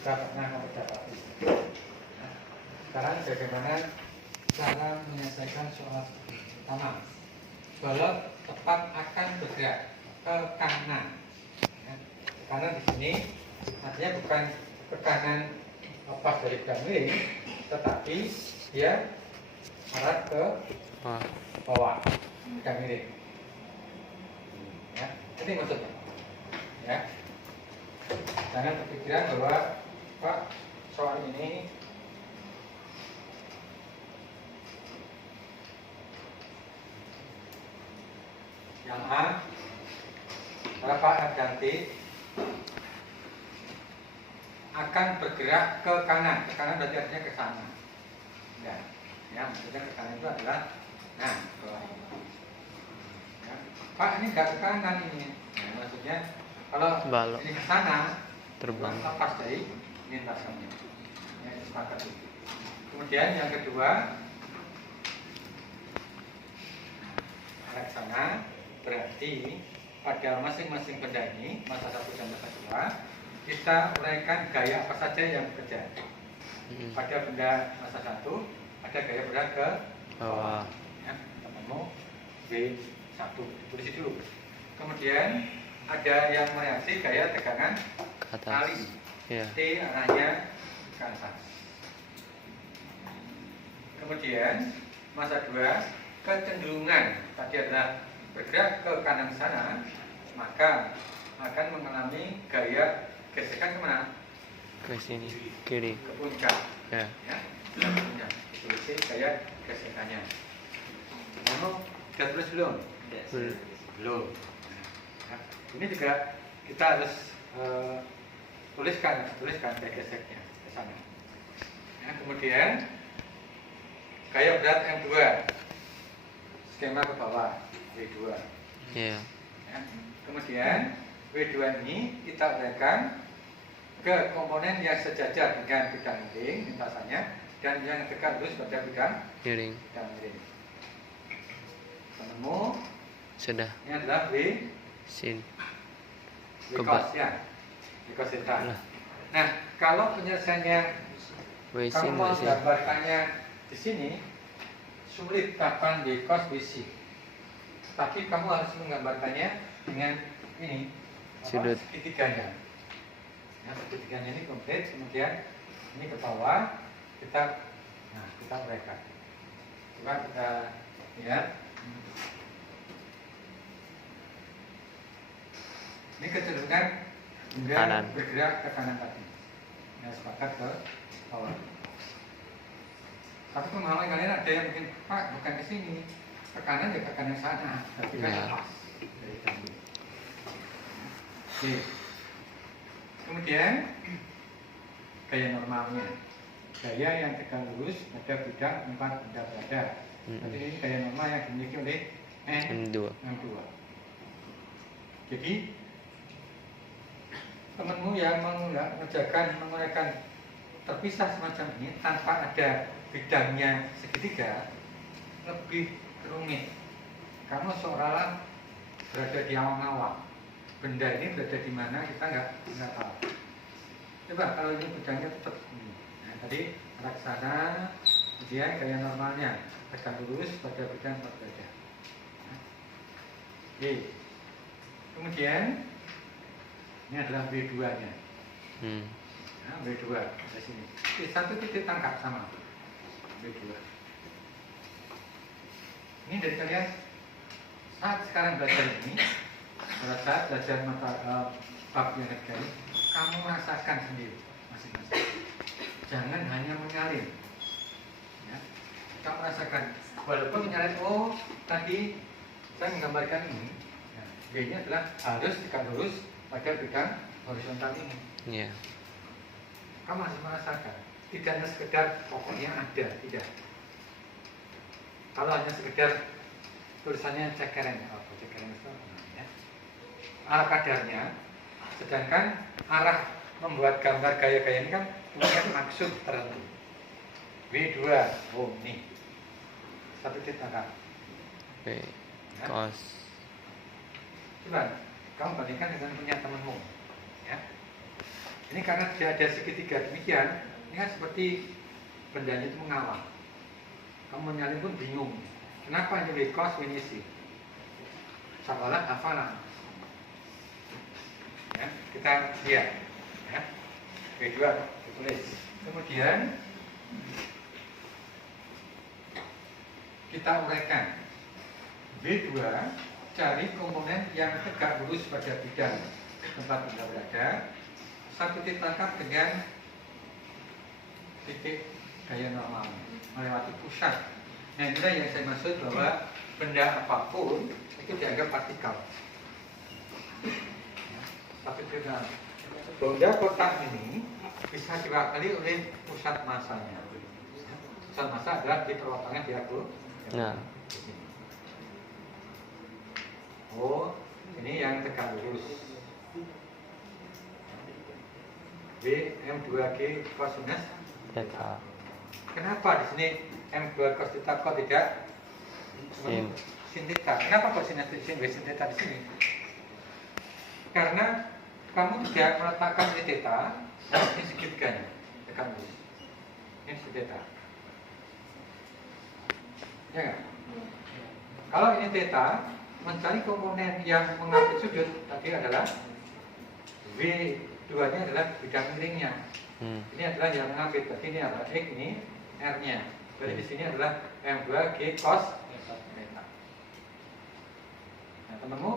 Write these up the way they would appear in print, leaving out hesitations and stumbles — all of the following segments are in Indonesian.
sudah pernah mendapati. Nah, sekarang bagaimana cara menyelesaikan soal pertama? Balok tepat akan bergerak ke kanan. Ya, kanan di sini artinya bukan tekanan lepas dari bidang miring, tetapi dia arah ke bawah bidang miring. Ya, ini maksudnya. Ya, jangan berpikiran bahwa Pak soal ini yang A Pak ganti akan bergerak ke kanan berarti artinya ke sana. Ya, maksudnya ke kanan itu adalah nah bawah ini. Ya. Pak ini nggak ke kanan ini. Nah, maksudnya kalau balok ini ke sana terbang lepas dari lintasannya. Ya, sepakat itu. Kemudian yang kedua arah ke sana berarti pada masing-masing benda ini masa 1 dan masa 2 kita uraikan gaya apa saja yang bekerja. Pada benda masa 1 ada gaya berat ke bawah. Ya, ketemu B1 tulis dulu. Kemudian ada yang mereaksi gaya tegangan kali T arahnya ke atas. Kemudian masa 2 kecenderungan tadi adalah bergerak ke kanan sana, maka akan mengalami gaya gesekan kemana? Ke sini, kiri. Ke puncak. Ya. Ya, ke puncak. Tulis gaya gesekannya. Kamu sudah tulis belum? Belum. Nah, ini juga kita harus tuliskan gaya geseknya ke sana. Ya, kemudian gaya berat M2 skema ke bawah W2. Yeah. Ya. Kemudian W2 ini kita uraikan ke komponen yang sejajar dengan bidang miring lintasannya dan yang dekat lurus pada bidang miring. Penemu Sudah. ini adalah W Sin. W cos ya. W cos theta. Nah, kalau penyelesaiannya kamu mau gambarkannya di sini sulit kapan W cos W sin. Tapi kamu harus menggambarkannya dengan ini sudut segitiganya. Ya, segitiganya ini komplit, kemudian ini ke bawah kita uraikan. Coba kita lihat. Ini kecenderungan kanan bergerak ke kanan tadi. Ya, sepakat ke bawah. Tapi pemahaman kalian ada yang mungkin Pak bukan ke sini. Ke kanan ya ke kanan sana, tapi kan lepas dari kami. Oke. Kemudian gaya normalnya, gaya yang tegak lurus pada bidang 4 benda berada. Jadi ini gaya normal yang dimiliki oleh M2. Jadi temanmu yang menguraikan terpisah semacam ini tanpa ada bidangnya segitiga lebih rumit. Kamu seolah-olah berada di awang-awang. Benda ini berada di mana kita nggak tahu. Coba kalau ini bidangnya tetap ini. Nah, tadi arah ke sana, kemudian gaya normalnya tegak lurus pada bidang 4 berada. Oke. Kemudian ini adalah B2-nya. Nah, B2 di sini. Satu titik tangkap sama B2. Ini dari kalian saat sekarang belajar ini, pada saat belajar bab yang terkait, kamu rasakan sendiri masing-masing. Jangan hanya mengalir. Ya. Kamu rasakan, walaupun mengalir, oh tadi saya menggambarkan ini, ya, B-nya adalah harus tegak lurus pada bidang horizontal ini. Yeah. Kamu harus merasakan, tidak hanya sekedar pokoknya ada, tidak. Kalau hanya sekedar tulisannya cekeren, cekeren itu ya. Arah kadarnya, sedangkan arah membuat gambar gaya-gaya ini kan punya maksud tertentu. W2, oh nih, satu titik tangkap. W cos. Coba kamu bandingkan dengan punya temanmu, ya. Ini karena tidak ada segitiga demikian, ini kan seperti bendanya itu mengawang. Kamu menyalin pun bingung. Kenapa ini because ini sih? Seolah hafalan. Ya, kita lihat. Ya. V2 ditulis. Kemudian kita uraikan. V2 cari komponen yang tegak lurus pada bidang tempat benda berada. Satu titik tangkap dengan titik gaya normal melewati pusat. Nah, inilah yang saya maksud bahwa benda apapun itu dianggap partikel. Tapi dengan benda kotak ini bisa diwakili oleh pusat masanya. Pusat massa adalah di perwatangan diagonal. Nah, Oh, ini yang tegak lurus. B M2G cosinus theta. Kenapa di sini M2 cos theta kok tidak Sin. sin theta? Kenapa kok sin theta di sini? Karena kamu tidak meletakkan ini theta, ini segitiganya, tegak lurus. Ini sin theta. Ya kan? Kalau ini theta, mencari komponen yang mengambil sudut tadi adalah V2-nya adalah bidang miringnya. Ini adalah yang mengambil. Berarti ini adalah X, ini R-nya. Jadi di sini adalah M2G cos theta. Nah, temanmu,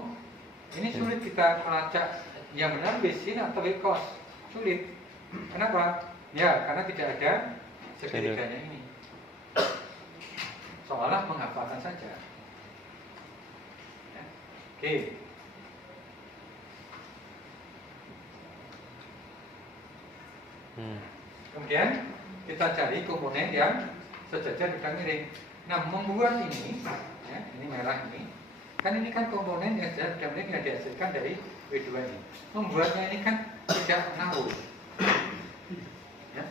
ini sulit kita melacak yang benar V sin atau V cos. Sulit. Kenapa? Ya, karena tidak ada segitiganya ini. Seolah menghafalkan saja. Ya. Oke. Kemudian kita cari komponen yang sejajar bidang miring. Nah, membuat ini, ya, ini merah ini, kan ini kan komponen yang sejajar bidang miring yang dihasilkan dari W2 ini. Membuatnya ini kan tidak menaruh. Ya.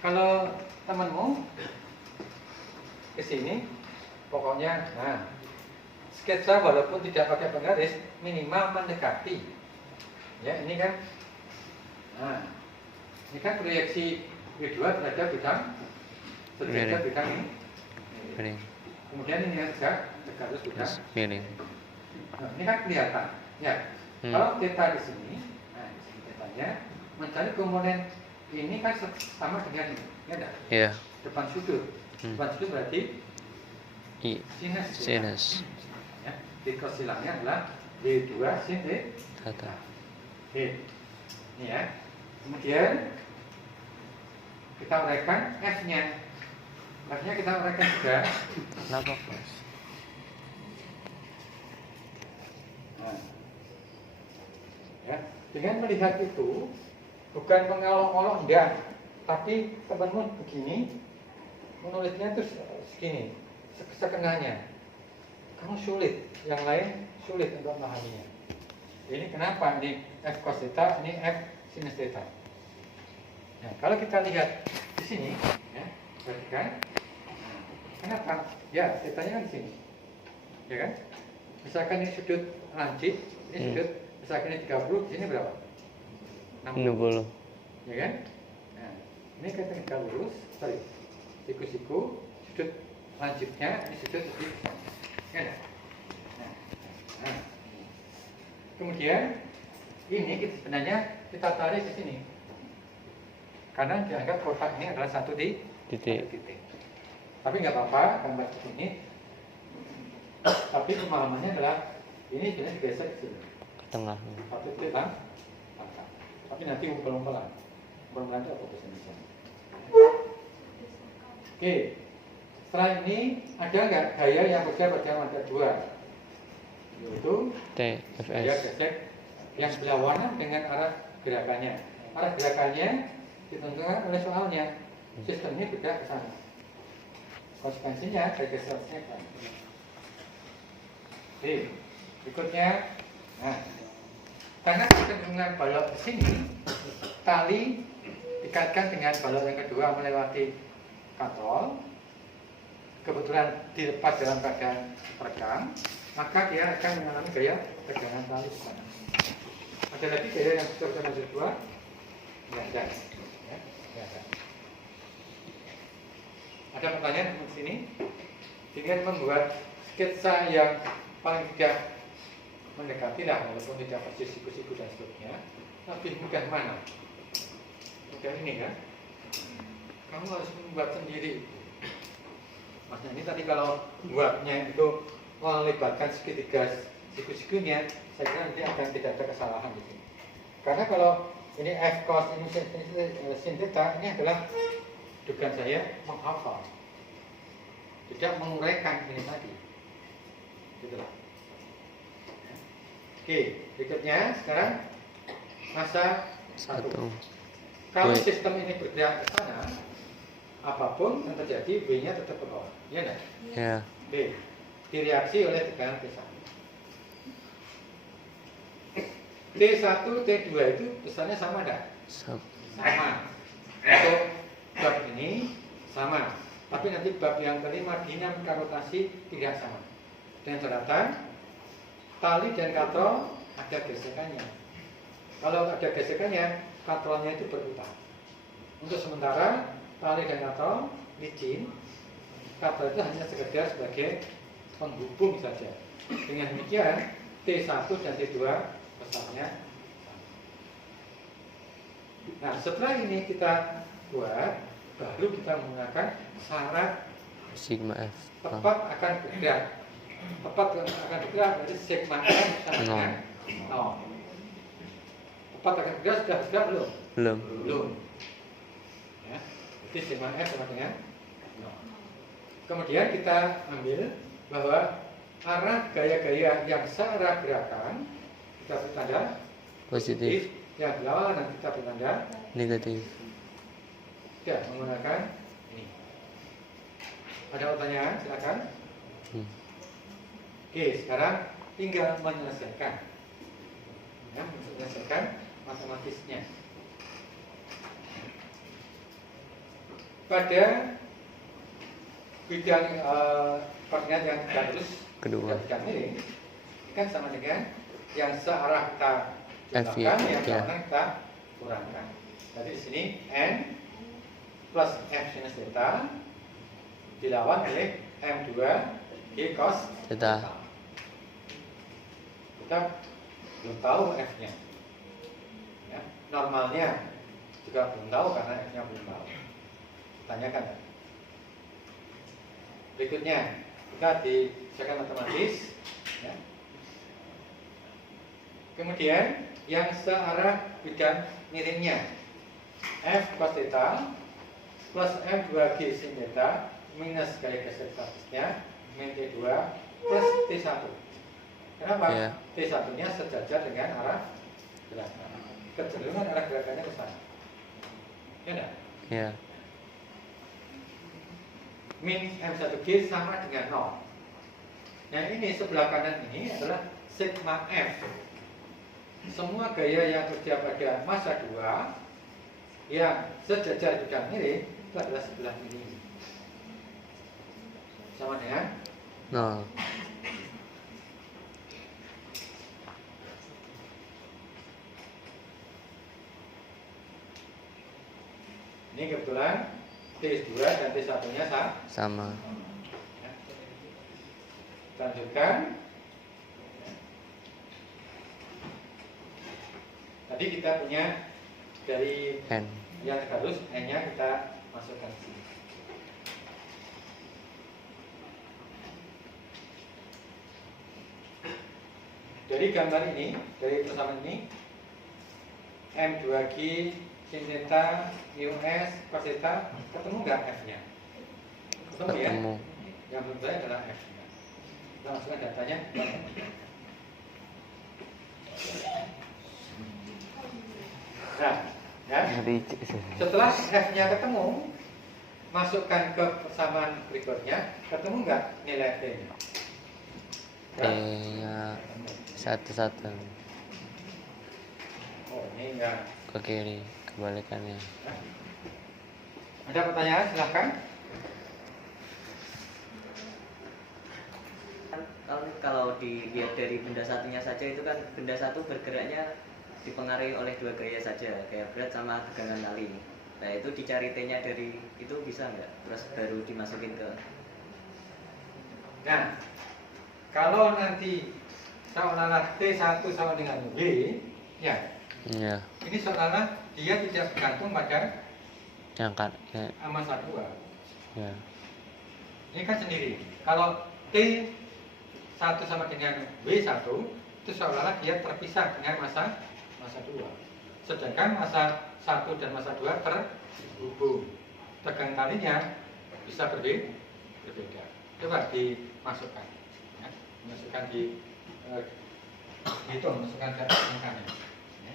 Kalau temanmu ke sini, pokoknya, nah, sketsa walaupun tidak pakai penggaris, minimal mendekati. Ya, ini kan, nah. Ini kan proyeksi W2 terhadap bidang sejajar bidang ini. Miring. Kemudian ini yang tegak lurus bidang. Miring. Nah, ini kan kelihatan. Ya. Kalau theta di sini, nah di sini tetanya, mencari komponen ini kan sama dengan ini, ya enggak? Iya. Depan sudut. Depan sudut berarti I. sinus. Sinus. Ya. Because silangnya adalah W2 sin Theta. Oke. Ini ya. Kemudian kita uraikan F-nya. F-nya kita uraikan juga. Kenapa, Bos? Nah. Ya, dengan melihat itu bukan mengolok-olok enggak, tapi temanmu begini menulisnya itu segini, sekenanya. Kamu sulit, yang lain sulit untuk memahaminya. Ini kenapa? Ini F cos theta, ini F sinus theta. Nah, kalau kita lihat di sini, ya, perhatikan. Kenapa? Ya, thetanya kan di sini, ya kan? Misalkan ini sudut lancip, ini sudut, misalkan ini 30, di sini berapa? 60. Ya kan? Nah, ini kan tegak lurus, sorry, siku-siku, sudut lancipnya, ini sudut lebih besar. Ya, nah. Kemudian ini kita sebenarnya kita tarik ke sini, karena dianggap kotak ini adalah satu Titik. titik. Tapi nggak apa-apa, gambar ke sini. Tapi pemahamannya adalah ini sebenarnya digeser ke sini. Ke tengah. Satu titik tangkap. Tapi nanti umpel-umpelan. Umpel-umpelan itu apa bahasa Indonesia? Oke. Setelah ini ada nggak gaya yang bekerja pada mata dua? Yaitu gaya TFS. gesek yang berlawanan dengan arah gerakannya. Arah gerakannya ditentukan oleh soalnya. Sistem ini bergerak ke sana. Konsekuensinya gesernya kan. Oke, berikutnya, nah, karena kecenderungan balok di sini, tali dikaitkan dengan balok yang kedua melewati katrol. Kebetulan dilepas dalam keadaan tegang, maka dia akan mengalami gaya tegangan tali ke sana. Ada lagi gaya yang besar kedua, Nggak ada. Ya, nggak ada. Ada pertanyaan di sini? Dengan membuat sketsa yang paling tidak mendekati lah, walaupun tidak persis siku-siku dan seterusnya, lebih mudah mana? Mudah ini kan? Kamu harus membuat sendiri. Maksudnya ini tadi kalau buatnya itu melibatkan segitiga siku-sikunya, saya kira nanti akan tidak ada kesalahan di sini. Karena kalau ini F cos ini sin theta, ini adalah dugaan saya menghafal, tidak menguraikan ini tadi. Gitulah. Oke, berikutnya sekarang masa 1. Kalau sistem ini bergerak ke sana, apapun yang terjadi, B-nya tetap ke bawah. Iya enggak? Ya. B. Direaksi oleh tekanan T1. T1, T2 itu besarnya sama enggak? Sama. Untuk bab ini sama. Tapi nanti bab yang kelima dinamika rotasi tidak sama. Dengan catatan, tali dan katrol ada gesekannya. Kalau ada gesekannya, katrolnya itu berputar. Untuk sementara, tali dan katrol licin, katrol itu hanya sekedar sebagai penghubung saja. Dengan demikian, T1 dan T2 besarnya. Nah, setelah ini kita buat, baru kita menggunakan syarat Sigma F. tepat akan bergerak. Tepat akan bergerak dari sigma F sama dengan 0. Tepat akan bergerak sudah bergerak belum? Belum. Belum. Ya. Jadi sigma F sama dengan 0. Kemudian kita ambil bahwa arah gaya-gaya yang searah gerakan kita beri tanda Positif. yang berlawanan kita beri tanda Negatif. ya, menggunakan ini. Ada pertanyaan? Silakan. Oke, sekarang tinggal menyelesaikan. Ya, menyelesaikan matematisnya. Pada bidang koordinat yang tidak lurus, Kedua. bidang miring, kan sama dengan yang searah kita F, jumlahkan, yang ya. berlawanan kita kurangkan. Jadi di sini N plus F sinus theta dilawan oleh M2 G cos Theta. Kita belum tahu F-nya. Ya, normalnya juga belum tahu karena F-nya belum tahu. Tanyakan. Berikutnya kita disesuaikan matematis. Ya. Kemudian yang searah bidang miringnya F cos theta plus M2G sin theta minus gaya geser statusnya min T2 plus T1. Kenapa? Ya. T1-nya sejajar dengan arah gerakan. Kecenderungan arah gerakannya ke sana. Ya enggak? Ya. Min M1G sama dengan 0. Nah ini sebelah kanan ini adalah sigma F. Semua gaya yang kerja pada masa 2 yang sejajar bidang miring itu adalah sebelah ini. Sama dengan 0. ini kebetulan T2 dan T1-nya Sama. lanjutkan. Tadi kita punya dari N. yang harus N-nya kita masukkan ke sini. Dari gambar ini, dari persamaan ini, M2G sin theta mu S cos theta ketemu nggak F-nya? Ketemu ya? Ketemu. Yang belum saya adalah F-nya. Kita masukkan datanya. Nah, ya. Setelah F-nya ketemu, masukkan ke persamaan berikutnya, ketemu nggak nilai T-nya? T-nya 1-1 Oh, ini enggak. ke kiri, kebalikannya. Nah. Ada pertanyaan? Silahkan. Kalau dilihat dari benda satunya saja itu kan benda satu bergeraknya dipengaruhi oleh dua gaya saja, gaya berat sama tegangan tali. Nah itu dicari T-nya dari itu bisa nggak? Terus baru dimasukin ke. Nah, kalau nanti seolah-olah T1 sama dengan W, ya, Iya. ini seolah-olah dia tidak bergantung pada Angkat. Ya. massa 2. Ya. Ini kan sendiri. Kalau T1 sama dengan W1, itu seolah-olah dia terpisah dengan massa 2. Sedangkan massa 1 dan massa 2 terhubung. Tegangan talinya bisa berbeda. Coba dimasukkan. Ya. Masukkan di hitung, masukkan ke angkanya. Ya.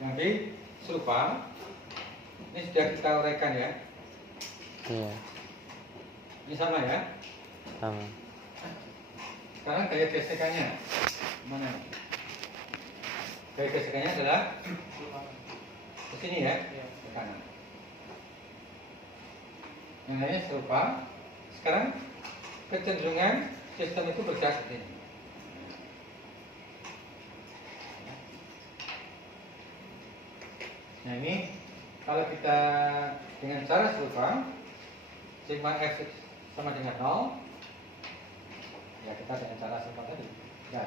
Yang di serupa ini sudah kita uraikan ya. Iya. Ini sama ya. Sama. Sekarang gaya gesekannya mana? Gaya gesekannya adalah ke sini ya, ke kanan. Yang lainnya serupa. Sekarang kecenderungan sistem itu bergerak ke sini. Nah ini kalau kita dengan cara serupa, sigma F sama dengan 0, ya kita dengan cara serupa tadi. Ya,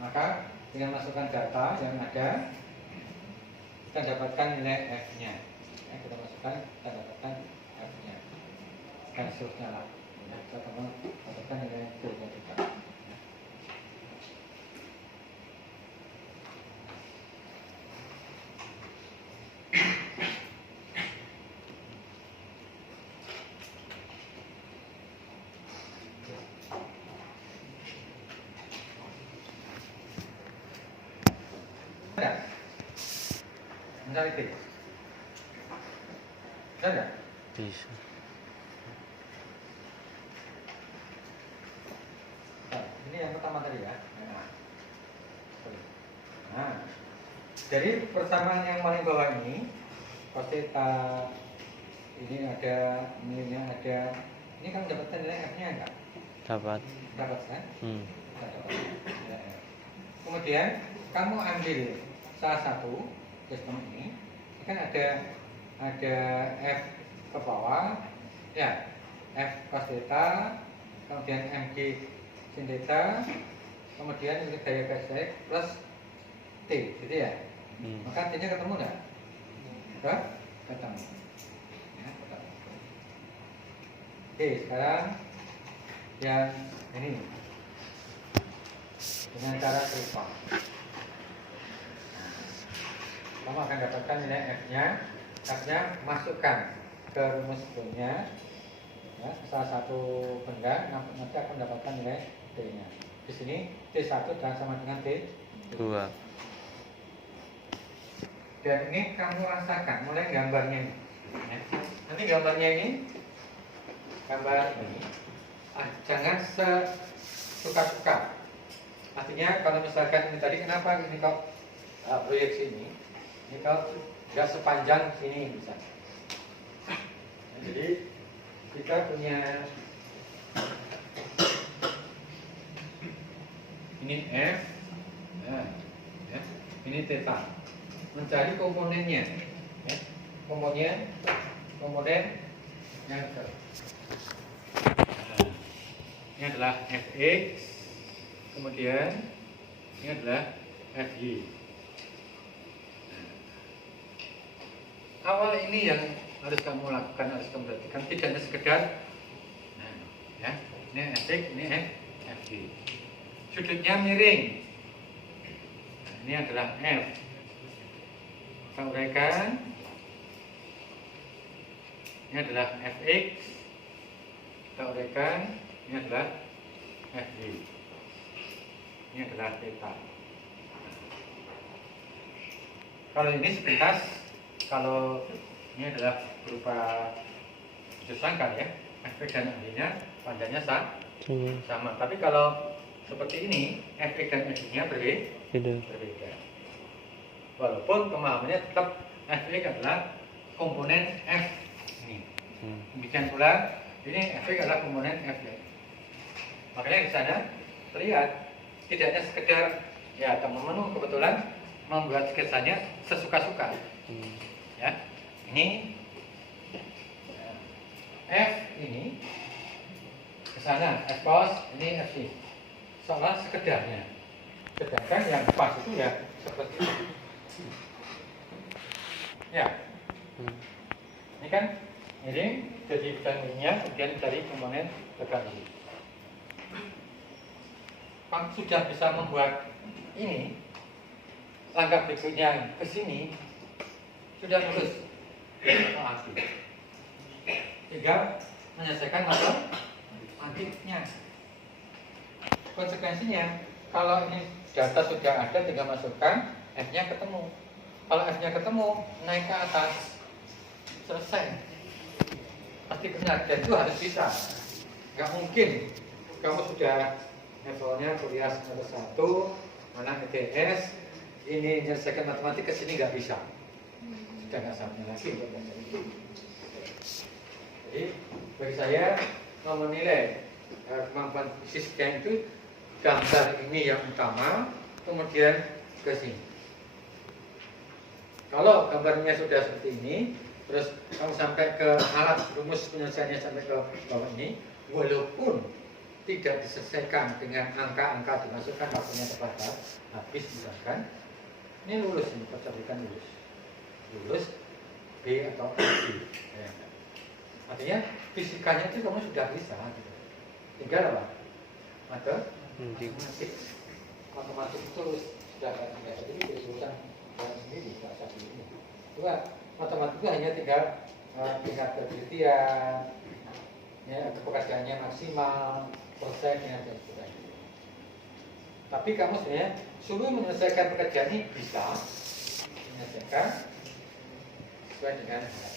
maka dengan masukkan data yang ada, kita dapatkan nilai F-nya. Ya, kita masukkan, kita dapatkan F-nya. Dan seterusnya lah. Ya, kita dapatkan nilai T-nya kita. Mencari T. Bisa nggak? Bisa. Nah, ini yang pertama tadi ya. Nah, jadi persamaan yang paling bawah ini, coseta ini ada, ini ada, ini kan dapatkan nilai F-nya enggak? Dapat. Dapat kan? Kita dapat nilai F. Kemudian kamu ambil salah satu sistem ini kan ada F ke bawah, ya, F cos theta, kemudian mg sin theta, kemudian ini gaya gesek plus T, gitu ya. Maka T-nya ketemu nggak? Ketemu. Ya, ketemu. Oke, sekarang yang ini dengan cara serupa. Kamu akan dapatkan nilai F-nya masukkan ke rumus sebelumnya, ya, salah satu benda nanti akan mendapatkan nilai T-nya. Di sini T1 dan sama dengan T2. Dan ini kamu rasakan mulai gambarnya ini. Ya. Nanti gambarnya ini, gambar ini, jangan suka-suka. Artinya kalau misalkan ini tadi kenapa ini kok proyeksi ini kalau nggak sepanjang sini misalnya. Nah, jadi kita punya ini F, nah, ya, ini theta. Mencari komponennya, ya, komponen yang nah, ini adalah Fx, kemudian ini adalah Fy. Awal ini yang harus kamu lakukan, harus kamu perhatikan, tidak hanya sekedar nah, ya, ini Fx, ini Fy. Sudutnya miring. Nah, ini adalah F. Kita uraikan. Ini adalah Fx. Kita uraikan. Ini adalah Fy. Ini adalah theta. Kalau ini sepintas, kalau ini adalah berupa sangkar ya, Fx dan Y-nya panjangnya sama. Tapi kalau seperti ini, FE dan FE-nya Gitu. berbeda. Walaupun pemahamannya tetap FE adalah komponen F ini. Demikian pula ini FE adalah komponen F. Makanya di sana terlihat tidak hanya sekedar ya teman-teman kebetulan membuat sketsanya sesuka-suka. Ya, ini F ini ke sana F cos, ini F I. Soal sekedarnya. Sedangkan yang pas itu ya seperti itu. Ya. Ini kan miring jadi miringnya kemudian dari komponen tekan ini. Kalau sudah bisa membuat ini, langkah berikutnya ke sini sudah lulus. Tinggal menyelesaikan matematiknya. Konsekuensinya, kalau ini data sudah ada, tinggal masukkan F-nya ketemu. Kalau F-nya ketemu, naik ke atas, selesai. Pasti benar, dan itu harus bisa. Nggak mungkin kamu sudah levelnya kuliah semester 1, anak ITS, ini menyelesaikan matematik ke sini nggak bisa. Sudah nggak saatnya lagi untuk belajar itu. Jadi bagi saya menilai kemampuan fisiknya itu gambar ini yang utama, kemudian ke sini. Kalau gambarnya sudah seperti ini, terus kamu sampai ke alat rumus penyelesaiannya sampai ke bawah ini, walaupun tidak diselesaikan dengan angka-angka dimasukkan waktunya terbatas, habis misalkan, ini lulus, ini percobaan lulus B atau B. Ya. Artinya fisikanya itu kamu sudah bisa. Gitu. Tinggal apa? Matematik itu sudah tidak jadi urusan sendiri saat ini. Dua, matematik itu hanya tinggal tingkat penelitian, ya, pekerjaannya maksimal, persen dan sebagainya. Tapi kamu sebenarnya suruh menyelesaikan pekerjaan ini bisa menyelesaikan sesuai dengan harapan.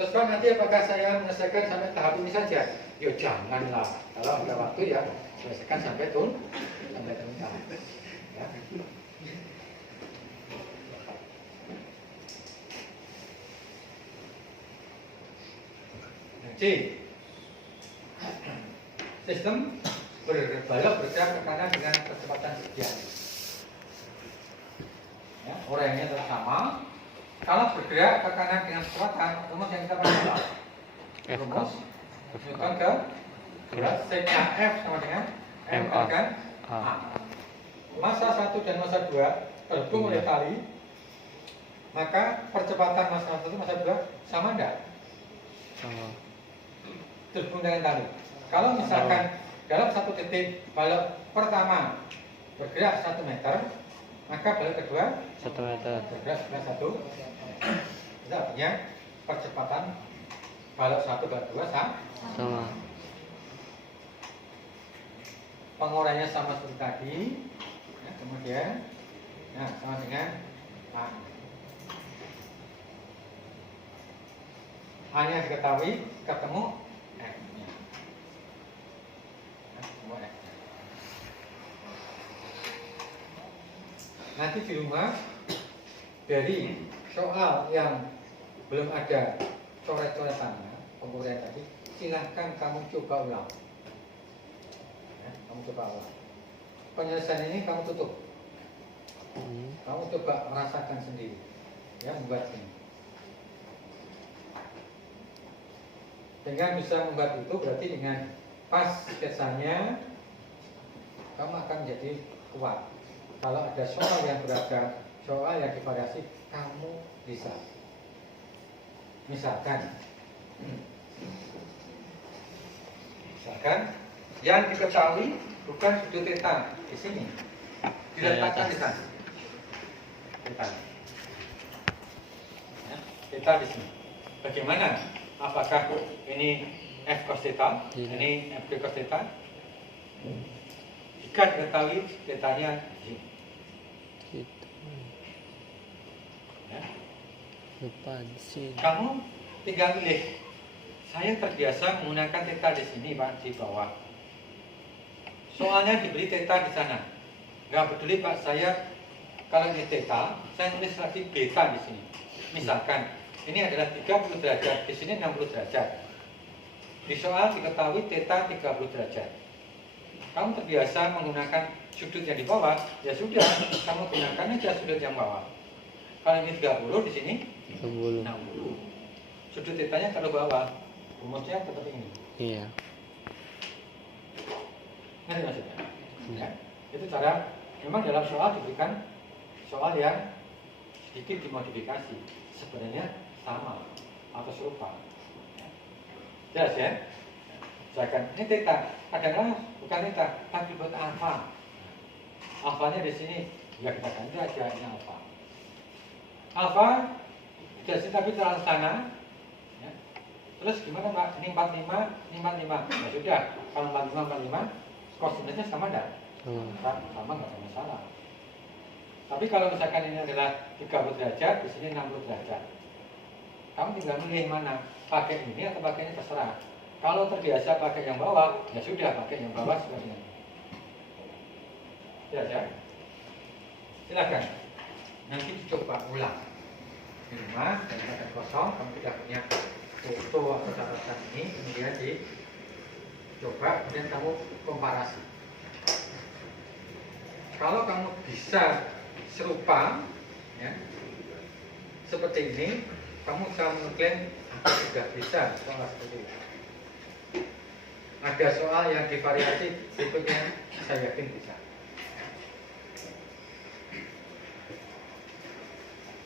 Terus Pak, nanti apakah saya menyelesaikan sampai tahap ini saja? Ya janganlah. Kalau ada waktu ya selesaikan sampai tuntas. Ya. C. Sistem berbalok bergerak ke kanan dengan kecepatan sekian. Ya, orangnya tetap sama. Kalau bergerak ke kanan dengan kecepatan, rumus yang kita pakai rumus Newton ke berat seka F sama dengan M kan A. Masa 1 dan masa 2 terhubung oleh tali, maka percepatan masa 1 masa 2 sama enggak? Sama. Terhubung dengan tali. Kalau misalkan dalam satu titik balok pertama bergerak 1 meter, maka balok kedua 1 meter. bergerak sekitar 1. Itu artinya percepatan balok 1 balok 2 Sama. Penguraiannya sama seperti tadi, ya, kemudian sama dengan A. A-nya diketahui, ketemu F-nya. Ketemu F-nya. Nanti di rumah dari soal yang belum ada coret-coretannya, penguraian tadi, silahkan kamu coba ulang. Ya, kamu coba ulang. Penyelesaian ini kamu tutup. Kamu coba merasakan sendiri, ya, membuat ini. Dengan bisa membuat itu berarti dengan pas sketsanya kamu akan menjadi kuat. Kalau ada soal yang beragam, soal yang divariasi, kamu bisa. Misalkan yang diketahui bukan sudut theta di sini, diletakkan di sana. Theta di sini. Bagaimana? Apakah ini F cos theta, ini F cos theta? Jika diketahui thetanya di sini. Gitu. Ya. Lupa di sini. Kamu tinggal pilih. Saya terbiasa menggunakan theta di sini, Pak, di bawah. soalnya diberi theta di sana. Nggak peduli Pak, saya kalau ini theta, saya tulis lagi beta di sini. Misalkan ini adalah 30 derajat, di sini 60 derajat. Di soal diketahui theta 30 derajat. Kamu terbiasa menggunakan sudut yang di bawah, ya sudah, kamu gunakan aja sudut yang bawah. Kalau ini 30, di sini 60. 60. Sudut tetanya taruh bawah, rumusnya tetap ini. Iya. Ngerti maksudnya? Ya. Itu cara, memang dalam soal diberikan soal yang sedikit dimodifikasi, sebenarnya sama atau serupa. Jelas ya? Misalkan ini theta, kadang-kadang bukan theta, tapi buat alfa. Alfanya di sini, ya kita ganti aja ini alfa. Alfa di sini tapi terlalu sana. Ya. Terus gimana Pak? Ini 45, ini 45. Ya sudah, kalau 45, kosinusnya sama enggak? Sama nggak ada masalah. Tapi kalau misalkan ini adalah 30 derajat, di sini 60 derajat. Kamu tinggal milih mana, pakai ini atau pakai ini terserah. Kalau terbiasa pakai yang bawah, ya sudah pakai yang bawah seperti ini. Ya. Silakan. Nanti dicoba ulang di rumah dan tempat kosong. Kamu tidak punya foto atau catatan ini, kemudian dicoba, kemudian kamu komparasi. Kalau kamu bisa serupa, ya, seperti ini, kamu bisa mengklaim aku sudah bisa soal seperti itu. Ada soal yang divariasi berikutnya, saya yakin bisa.